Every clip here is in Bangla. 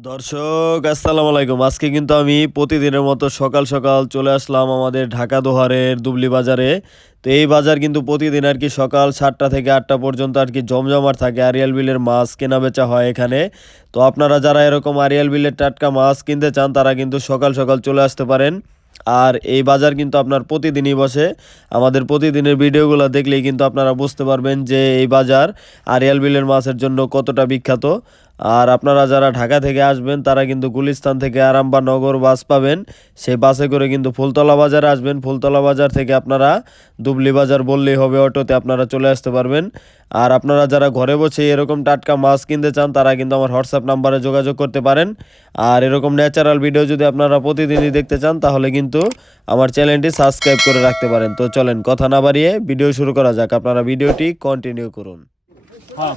দর্শক আসসালামু আলাইকুম আজকে কিন্তু আমি প্রতিদিনের মতো সকাল সকাল চলে আসলাম আমাদের ঢাকা দোহারের দুবলি বাজারে তো এই বাজার কিন্তু প্রতিদিন আর কি সকাল সাতটা থেকে আটটা পর্যন্ত আর কি জমজমার থাকে আরিয়াল বিলের মাছ কেনা বেচা হয় এখানে তো আপনারা যারা এরকম আরিয়াল বিলের টাটকা মাছ কিনতে চান তারা কিন্তু সকাল সকাল চলে আসতে পারেন আর এই বাজার কিন্তু আপনার প্রতিদিনই বসে আমাদের প্রতিদিনের ভিডিওগুলো দেখলেই কিন্তু আপনারা বুঝতে পারবেন যে এই বাজার আরিয়াল বিলের মাছের জন্য কতটা বিখ্যাত আর আপনারা যারা ঢাকা থেকে আসবেন তারা কিন্তু গুলিস্তান থেকে আরামবা নগর বাস পাবেন সেই বাসে করে কিন্তু ফুলতলা বাজার আসবেন ফুলতলা বাজার থেকে আপনারা দুবলি বাজার বললেই হবে অটোতে আপনারা চলে আসতে পারবেন আর আপনারা যারা ঘরে বসে এরকম টাটকা মাছ কিনতে চান তারা কিন্তু আমার হোয়াটসঅ্যাপ নাম্বারে যোগাযোগ করতে পারেন আর এরকম ন্যাচারাল ভিডিও যদি আপনারা প্রতিদিনই দেখতে চান তাহলে কিন্তু আমার চ্যানেলটি সাবস্ক্রাইব করে রাখতে পারেন তো চলেন কথা না বাড়িয়ে ভিডিও শুরু করা যাক আপনারা ভিডিওটি কন্টিনিউ করুন হ্যাঁ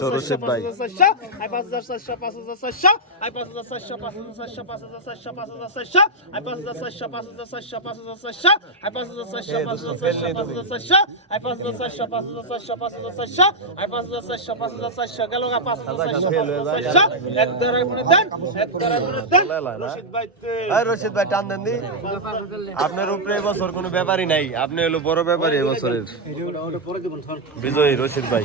দরসে bye bye bye pass দসা চপাস I pass দসা চপাস দসা shop pass দসা চপাস দসা shop pass দসা চপাস I pass দসা চপাস দসা shop pass দসা চপাস দসা shop I pass দসা চপাস দসা shop pass দসা চপাস দসা shop I pass দসা চপাস দসা shop I pass দসা চপাস দসা এক দ্বারা দেন ভাই তে আপনার উপরে এবছর কোনো ব্যাপারই নাই আপনি হলো বড় ব্যাপারে এবছরের বিজয় রশিদ ভাই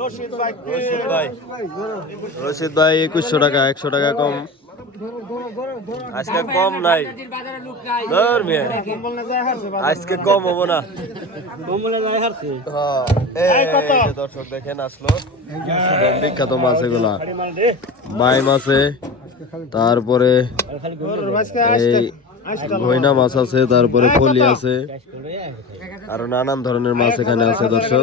রশিদ ভাই রশিদ একুশশো টাকা একশো টাকা কম আজকে কম নাই আজকে কম হবো না দর্শক দেখেন আসলো বিখ্যাত মাছ এগুলা মাই মাসে তারপরে গয়না মাছ আছে তারপরে ফলি আছে আর নানান ধরনের মাছ এখানে আছে দর্শক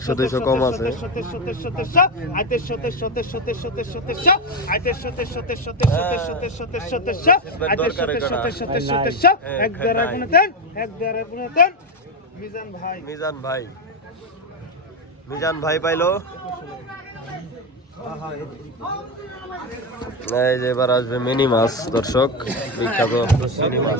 একশো মিজান ভাই পাইলো এই যে এবার আসবে মিনি মাছ দর্শক বিখ্যাত মিনি মাছ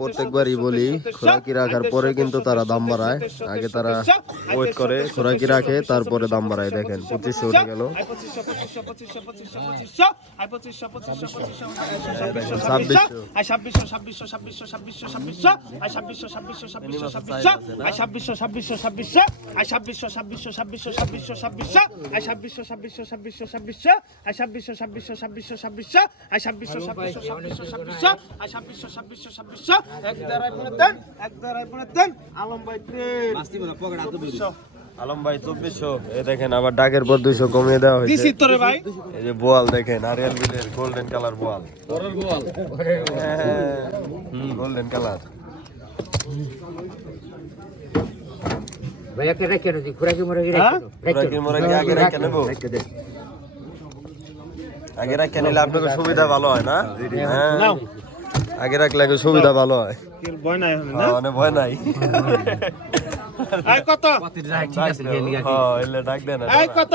প্রত্যেকবারই বলি খোরাকি পরে কিন্তু তারা দাম বাড়ায় আগে তারা ওয়েট করে খোরাকি রাখে তারপরে দাম বাড়ায় দেখেন পঁচিশশো উঠে গেল ছাব্বিশশো ছাব্বিশশো ছাব্বিশশো ছাব্বিশশো ছাব্বিশশো ছাব্বিশশো ছাব্বিশশো ছাব্বিশশো ছাব্বিশশো আর ছাব্বিশশো ছাব্বিশশো ছাব্বিশশো ছাব্বিশশো আর ছাব্বিশশো ছাব্বিশশো এক দাঁড়ায় পড়ে দেন এক দাঁড়ায় পড়ে দেন আলম ভাই আলম ভাই চব্বিশশো এ দেখেন আবার ডাকের পর দুইশো কমিয়ে দেওয়া হয়েছে ভাই এই যে বোয়াল দেখেন আরিয়াল বিলের গোল্ডেন কালার বোয়াল গোল্ডেন কালার ভাই একটা রেখে নদী খুরাকি মোরাকি রেখে রেখে মোরাকি আগে রেখে নেবো রেখে আগে রাখলে আগে সুবিধা ভালো হয় না মানে ভয় নাই কত ডাক দেন কত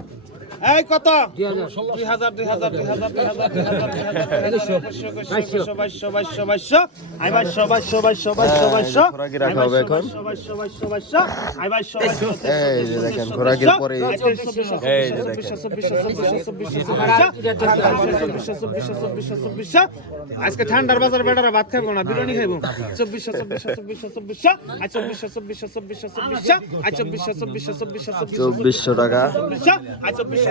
এই কত 2000 আজকে ঠান্ডার বাজার বেটারা ভাত খাবো না বিরিয়ানি খাইবো চব্বিশশো চব্বিশশো চব্বিশশো চব্বিশশো চব্বিশশো চব্বিশশো চব্বিশশো চব্বিশশো টাকা চব্বিশশো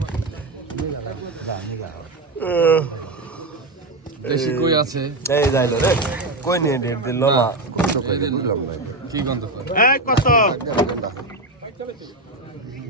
বেশি কই আছে এই যাই লরে কই নে রে দে লমা কষ্ট কই দিলাম ভাই কি গন্ধ করে এই কষ্ট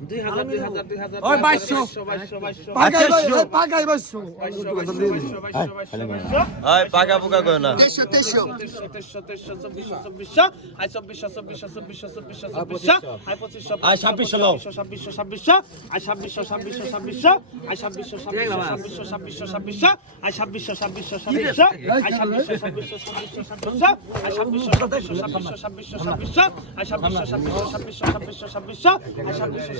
Ай,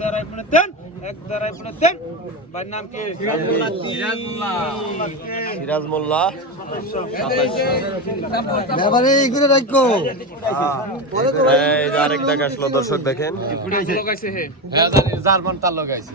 দরাই পুনে এক দরাই নাম কি মোল্লা ব্যাপারে রাখো এই আরেক দেখাশলো দর্শক দেখেন লোক আছে হে তার লোক আছে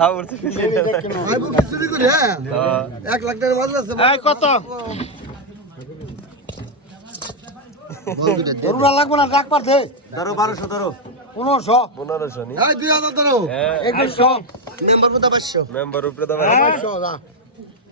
দুই হাজার ধরো মেম্বার উপরে দাবার মেম্বার উপরে দাবার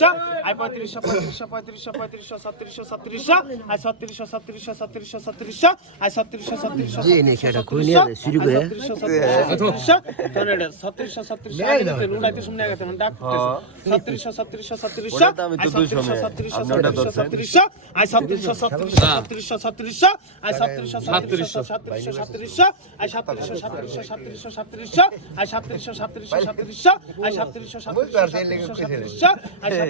satırışa. Ay patırışa patırışa patırışa patırışa satırışa satırışa. Ay satırışa satırışa satırışa satırışa. Ay satırışa satırışa satırışa. Yine şeyler kuyunuyor da sürü göğe. Satırışa satırışa satırışa satırışa satırışa satırışa satırışa satırışa satırışa satırışa satırışa satırışa Ay satırışa satırışa satırışa satırışa Ay satırışa satırışa satırışa satırışa Ay satırışa satırışa satırışa satırışa Ay satırışa satırışa satırışa Ay satırışa satırışa satırışa Ay satırışa satırışa satırışa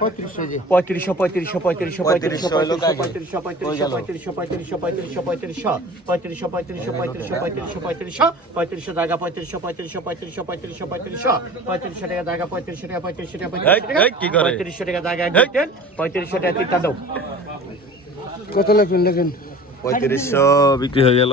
পঁয়ত্রিশশো পঁয়ত্রিশশো পঁয়ত্রিশশো পঁয়ত্রিশশো পঁয়ত্রিশশো পঁয়ত্রিশশো পঁয়ত্রিশশো পঁয়ত্রিশশো পঁয়ত্রিশশো পঁয়ত্রিশশো পঁয়ত্রিশশো পঁয়ত্রিশশো পঁয়ত্রিশশো পঁয়ত্রিশশো পঁয়ত্রিশশো পঁয়ত্রিশশো টাকা পঁয়ত্রিশশো পঁয়ত্রিশশো পঁয়ত্রিশশো পঁয়ত্রিশশো পঁয়ত্রিশশো পঁয়ত্রিশশো টাকা টাকা পঁয়ত্রিশশো টাকা পঁয়ত্রিশশো টাকা পঁয়ত্রিশশো টাকা পঁয়ত্রিশশো টাকা পঁয়ত্রিশশো টাকা টাকা একদিন পঁয়ত্রিশশো কত লাগবেন লাগেন পঁয়ত্রিশশো বিক্রি হয়ে গেল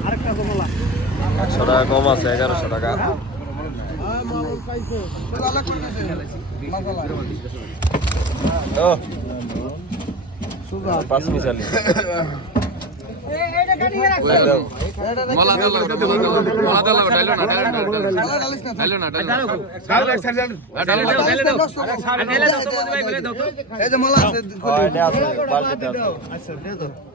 একশো টাকা কম আছে এগারোশো টাকা পাঁচ মিশালি না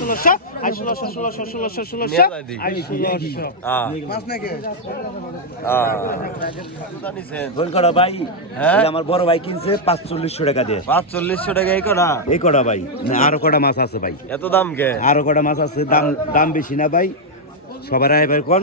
আমার বড় ভাই কিনছে পাঁচচল্লিশশো টাকা দিয়ে পাঁচচল্লিশশো টাকা এই কটা এই কটা ভাই আরো কটা মাছ আছে ভাই এত দাম কে আরো কটা মাছ আছে দাম দাম বেশি না ভাই সবার আয় ভাই কোন